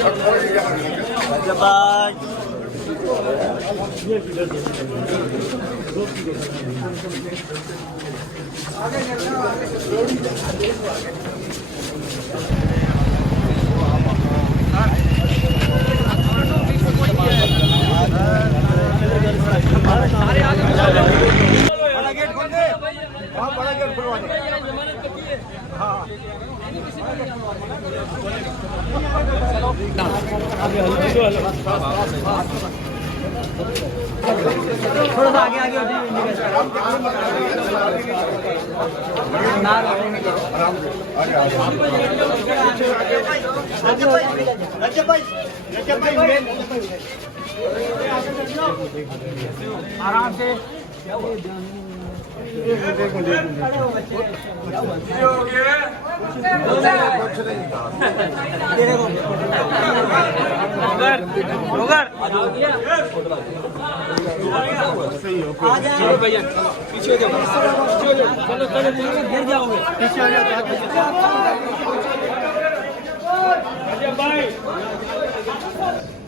बड़ा गेट खोल दे, हाँ बड़ा गेट खुलवा दे। हाँ थोड़ा सा आगे आगे हो जाइए। आराम से पीछे गिर जाओगे, पीछे हो जाओ।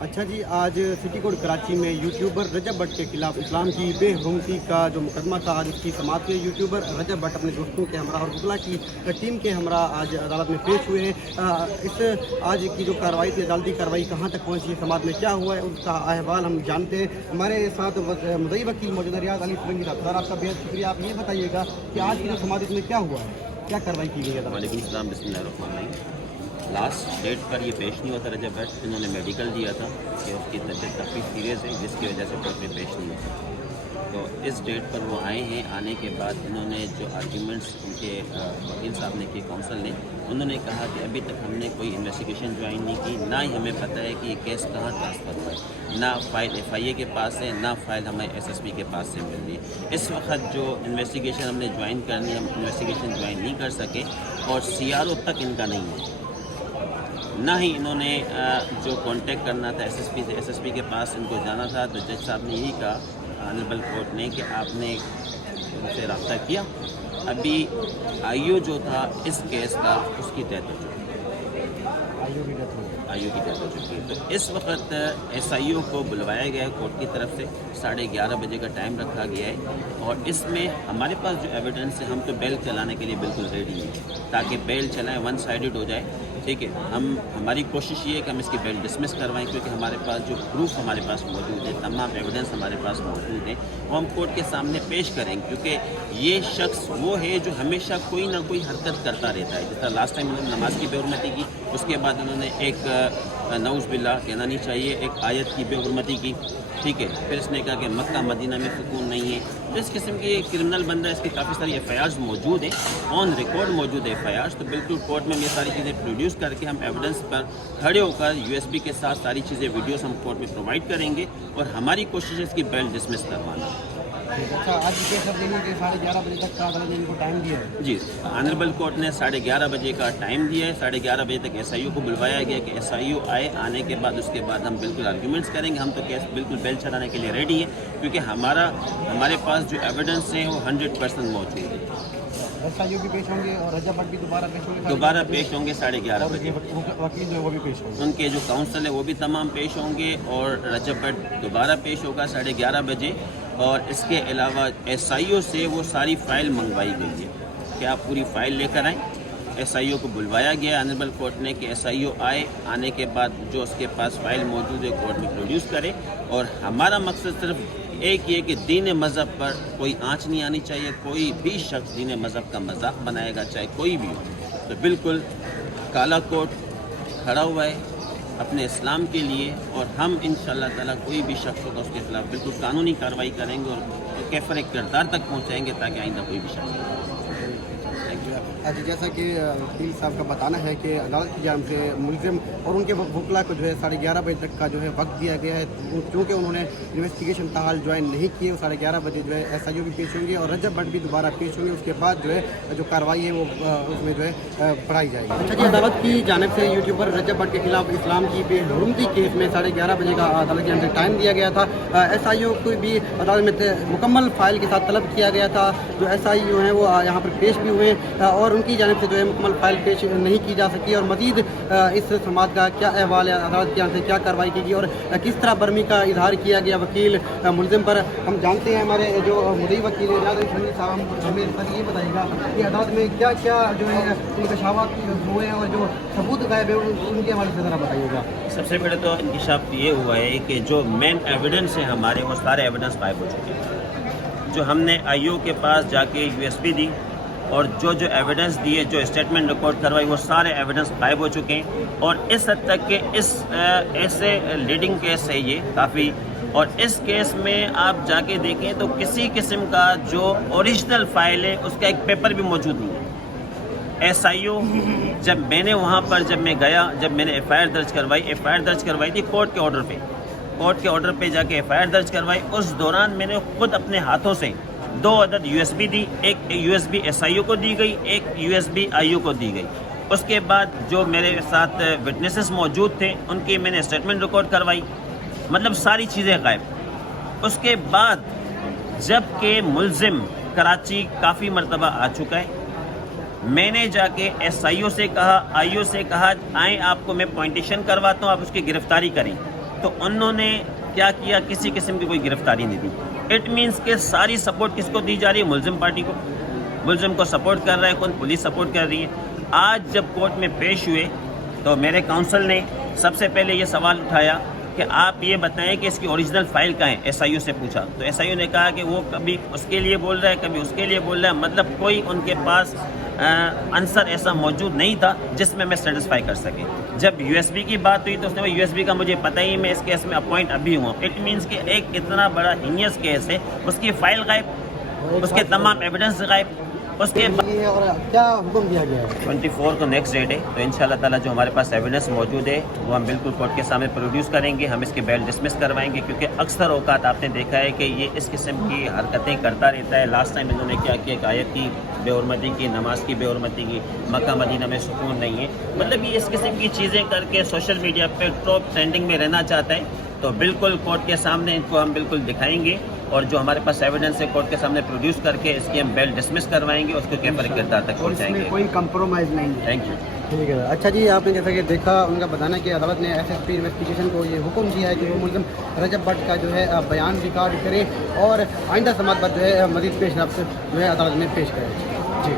अच्छा जी, आज सिटी कोर्ट कराची में यूट्यूबर रजब भट्ट के खिलाफ इस्लाम की बेहुरमती का जो मुकदमा था, आज उसकी समाअत हुई। यूट्यूबर रजब भट्ट अपने दोस्तों के हमरा और वकला की टीम के हमरा आज अदालत में पेश हुए हैं। इस आज की जो कार्रवाई थी, अदालती कार्रवाई कहाँ तक पहुँची है, समाअत में क्या हुआ है, उसका अहवाल हम जानते हैं। हमारे साथ मुद्दई वकील मौजूद रियाज अली फिरंगी साहब। सर आपका बेहद शुक्रिया। आप ये बताइएगा कि आज की जो समाअत में क्या हुआ है, क्या कार्रवाई की गई है? वालेकुम सलाम, बिस्मिल्लाहिर्रहमानिर्रहीम। लास्ट डेट पर ये पेश नहीं होता रजब भट्ट। इन्होंने मेडिकल दिया था कि उसकी तबीयत काफ़ी सीरियस है, जिसकी वजह से कोर्ट में पेश नहीं होता। तो इस डेट पर वो आए हैं। आने के बाद इन्होंने जो आर्ग्यूमेंट्स उनके वकील साहब ने किए, काउंसिल ने, उन्होंने कहा कि अभी तक हमने कोई इन्वेस्टिगेशन ज्वाइन नहीं की, ना ही हमें पता है कि ये केस कहाँ ट्रांसफ़र हुआ है, ना फाइल FIA के पास है, ना फाइल हमें SSP के पास से मिल रही है। इस वक्त जो इन्वेस्टिगेशन हमने ज्वाइन करनी है, हम इन्वेस्टिगेशन ज्वाइन नहीं कर सके और CRO तक इनका नहीं है। ना ही इन्होंने जो कांटेक्ट करना था SSP से, SSP के पास इनको जाना था। तो जज साहब ने यही कहा ऑनरेबल कोर्ट ने कि आपने उनसे रब्ता किया। अभी IO जो था इस केस का, उसकी डेथ हो चुकी है, IO की डेथ हो चुकी है। तो इस वक्त SIO को बुलवाया गया है कोर्ट की तरफ से। 11:30 बजे का टाइम रखा गया है और इसमें हमारे पास जो एविडेंस है, हम तो बेल चलाने के लिए बिल्कुल रेडी हैं, ताकि बेल चलाएं, वन साइडेड हो जाए। ठीक है, हमारी कोशिश ये है कि हम इसकी बेल डिसमिस करवाएं, क्योंकि हमारे पास जो प्रूफ हमारे पास मौजूद है, तमाम एविडेंस हमारे पास मौजूद है, वो हम कोर्ट के सामने पेश करेंगे। क्योंकि ये शख्स वो है जो हमेशा कोई ना कोई हरकत करता रहता है। जिस तरह लास्ट टाइम उन्होंने नमाज की बेहुरमती की, उसके बाद उन्होंने एक नऊज़ बिल्लाह कहना नहीं चाहिए, एक आयत की बेहुरमती की। ठीक है, फिर इसने कहा कि मक्का मदीना में सुकून नहीं है। तो इस किस्म की एक क्रिमिनल बंदा है, इसकी काफ़ी सारी FIRs मौजूद है, ऑन रिकॉर्ड मौजूद है FIRs। तो बिल्कुल कोर्ट में ये सारी चीज़ें प्रोड्यूस करके हम एविडेंस पर खड़े होकर USB के साथ सारी चीज़ें, वीडियोस हम कोर्ट में प्रोवाइड करेंगे और हमारी कोशिश है इसकी बेल डिसमिस करवाना। अच्छा, आज केस अब लेने के 11:30 बजे तक का अदालत ने इनको टाइम दिया है? जी, ऑनरेबल कोर्ट ने 11:30 बजे का टाइम दिया है। 11:30 बजे तक SIO को बुलवाया गया कि SIO आए। आने के बाद उसके बाद हम बिल्कुल आर्ग्यूमेंट्स करेंगे। हम तो केस बिल्कुल बेल चलाने के लिए रेडी है, क्योंकि हमारे पास जो एविडेंस है वो 100% मौजूद है। SIO भी पेश होंगे और रजब भट्ट भी दोबारा पेश होंगे? दोबारा पेश होंगे 11:30 बजे। वकील जो है वो भी पेश होंगे? उनके जो काउंसिल है वो भी तमाम पेश होंगे और रजब भट्ट दोबारा पेश होगा 11:30 बजे। और इसके अलावा SIO से वो सारी फ़ाइल मंगवाई गई है कि आप पूरी फ़ाइल लेकर आएँ। SIO को बुलवाया गया ऑनरेबल कोर्ट ने कि SIO आए, आने के बाद जो उसके पास फ़ाइल मौजूद है कोर्ट में प्रोड्यूस करे। और हमारा मकसद सिर्फ एक ये कि दीन मज़हब पर कोई आँच नहीं आनी चाहिए। कोई भी शख्स दीन मज़हब का मजाक बनाएगा, चाहे कोई भी हो, तो बिल्कुल काला कोर्ट खड़ा हुआ है अपने इस्लाम के लिए। और हम इंशाअल्लाह ताला कोई भी शख्स होगा उसके खिलाफ बिल्कुल कानूनी कार्रवाई करेंगे और कैफर किरदार तक पहुँचाएँगे, ताकि आइंदा कोई भी शख्स। अच्छा, जैसा कि वकील साहब का बताना है कि अदालत की जानिब से मुलजिम और उनके वकला को जो है 11:30 बजे तक का जो है वक्त दिया गया है। क्योंकि उन्होंने इन्वेस्टिगेशन ताहाल ज्वाइन नहीं किए, वो 11:30 बजे जो है SIO भी पेश होंगे और रजब भट्ट भी दोबारा पेश होंगे। उसके बाद जो है जो कार्रवाई है वो उसमें जो है पढ़ाई जाएगी। अच्छा जी, अदालत की जानिब से यूट्यूबर रजब भट्ट के खिलाफ इस्लाम की बेहुरमती केस में 11:30 बजे का अदालत के अंदर टाइम दिया गया था। SIO को भी अदालत में मुकम्मल फाइल के साथ तलब किया गया था। जो SIO हैं वो यहाँ पर पेश भी हुए हैं। اور ان کی جانب سے جو ہے مکمل فائل پیش نہیں کی جا سکی، اور مزید اس سماعت کا کیا احوال ہے، عدالت کی جانب سے کیا کارروائی کی گئی اور کس طرح برمی کا اظہار کیا گیا وکیل ملزم پر، ہم جانتے ہیں۔ ہمارے جو مدعی وکیل صاحب ہمیں یہ بتائیے گا کہ عدالت میں کیا کیا جو ہے انکشافات ہوئے ہیں اور جو ثبوت غائب ہے ان کے حوالے سے ذرا بتائیے گا۔ سب سے پہلے تو انکشاف یہ ہوا ہے کہ جو مین ایویڈنس ہے ہمارے، وہ سارے ایویڈنس غائب ہو چکے ہیں۔ جو ہم نے آئی او کے پاس جا کے یو ایس پی دی اور جو ایویڈنس دیے، جو اسٹیٹمنٹ ریکارڈ کروائی، وہ سارے ایویڈنس غائب ہو چکے ہیں، اور اس حد تک کہ اس ایسے لیڈنگ کیس ہے یہ کافی، اور اس کیس میں آپ جا کے دیکھیں تو کسی قسم کا جو اوریجنل فائل ہے اس کا ایک پیپر بھی موجود نہیں ہے۔ ایس آئی او جب میں نے وہاں پر جب میں گیا، جب میں نے ایف آئی آر درج کروائی تھی کورٹ کے آرڈر پہ جا کے ایف آئی آر درج کروائی، اس دوران میں نے خود اپنے ہاتھوں سے 2 عدد یو ایس بی دی، ایک U S B S I O کو دی گئی، ایک U S B I O کو دی گئی۔ اس کے بعد جو میرے ساتھ وٹنسز موجود تھے ان کی میں نے اسٹیٹمنٹ ریکارڈ کروائی، مطلب ساری چیزیں غائب۔ اس کے بعد جب کہ ملزم کراچی کافی مرتبہ آ چکا ہے، میں نے جا کے ایس آئی او سے کہا، آئی او سے کہا آئیں آپ کو میں پوائنٹیشن کرواتا ہوں، آپ اس کی گرفتاری کریں، تو انہوں نے کیا کیا، کسی قسم کی کوئی گرفتاری نہیں دی۔ اٹ مینس کہ ساری سپورٹ کس کو دی جا رہی ہے؟ ملزم پارٹی کو، ملزم کو سپورٹ کر رہا ہے کون؟ پولیس سپورٹ کر رہی ہے۔ آج جب کورٹ میں پیش ہوئے تو میرے کاؤنسل نے سب سے پہلے یہ سوال اٹھایا کہ آپ یہ بتائیں کہ اس کی اوریجنل فائل کہاں ہے؟ ایس آئی او سے پوچھا تو ایس آئی او نے کہا کہ وہ کبھی اس کے لیے بول رہا ہے، کبھی اس کے لیے بول رہا ہے، مطلب کوئی ان کے پاس آنسر ایسا موجود نہیں تھا جس میں سیٹسفائی کر سکے۔ جب یو ایس بی کی بات ہوئی تو اس نے یو ایس بی کا مجھے پتہ ہی، میں اس کیس میں اپوائنٹ ابھی ہوں۔ اٹ مینس کہ ایک اتنا بڑا ہینیس کیس ہے، اس کی فائل غائب، اس کے تمام ایویڈنس غائب، اس کے اور کیا حکم دیا گیا ہے؟ 24 کو نیکسٹ ڈیٹ ہے، تو انشاءاللہ تعالیٰ جو ہمارے پاس ایویڈنس موجود ہے وہ ہم بالکل کورٹ کے سامنے پروڈیوس کریں گے، ہم اس کی بیل ڈسمس کروائیں گے، کیونکہ اکثر اوقات آپ نے دیکھا ہے کہ یہ اس قسم کی حرکتیں کرتا رہتا ہے۔ لاسٹ ٹائم انہوں نے کیا کیا کہ آیت کی بے حرمتی کی، نماز کی بے حرمتی کی، مکہ مدینہ میں سکون نہیں ہے، مطلب یہ اس قسم کی چیزیں کر کے سوشل میڈیا پہ ٹاپ ٹرینڈنگ میں رہنا چاہتا ہے۔ تو بالکل کورٹ کے سامنے ان کو ہم بالکل دکھائیں گے، اور جو ہمارے پاس ایویڈنس ہے کورٹ کے سامنے پروڈیوس کر کے اس کی ہم بیل ڈسمس کروائیں گے، اس کو کیفر کردار تک پہنچائیں گے۔ کوئی کمپرومائز نہیں ہے۔ Thank you. ٹھیک ہے، اچھا جی، آپ نے جیسا کہ دیکھا ان کا بتانا کہ عدالت نے ایس ایس پی انویسٹیگیشن کو یہ حکم دیا ہے کہ وہ ملزم رجب بٹ کا جو ہے بیان ریکارڈ کرے اور آئندہ سماعت پر جو ہے مزید پیش رفت جو ہے عدالت میں پیش کرے۔ جی